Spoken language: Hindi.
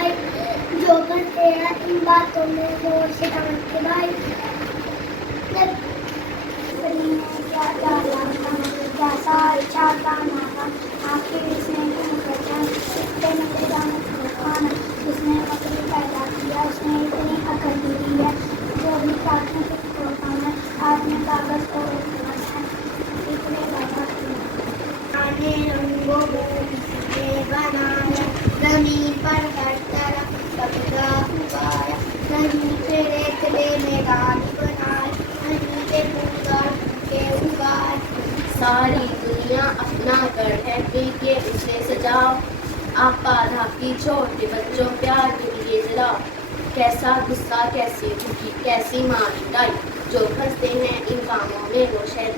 भाई, जो करते हैं इन बातों में जोर से समझते भाई। जब क्या डाला था, कैसा अच्छा गाना था, आखिर इसने क्यों बचा, कितने नए गाने को खाना, इसने बकरी पैदा किया, उसने इतनी अकल दी है, जो भी प्राकृतिक होता है, आपने कागज को उपलब्ध है, इतने बड़ा आने रंगों ने बनाया, जमीन पर हर तरफ सब्जा उगाया, नहीं पे रेतले मैदान बनाए, नहीं पे फूलदार के उगाए। सारी दुनिया अपना घर है, मिलके उसे सजाओ। आपा धापी छोटे बच्चों प्यार के लिए जलाओ। कैसा गुस्सा कैसी दुखी कैसी मारी डाई, जो फंसते हैं इन कामों में वो शैतान।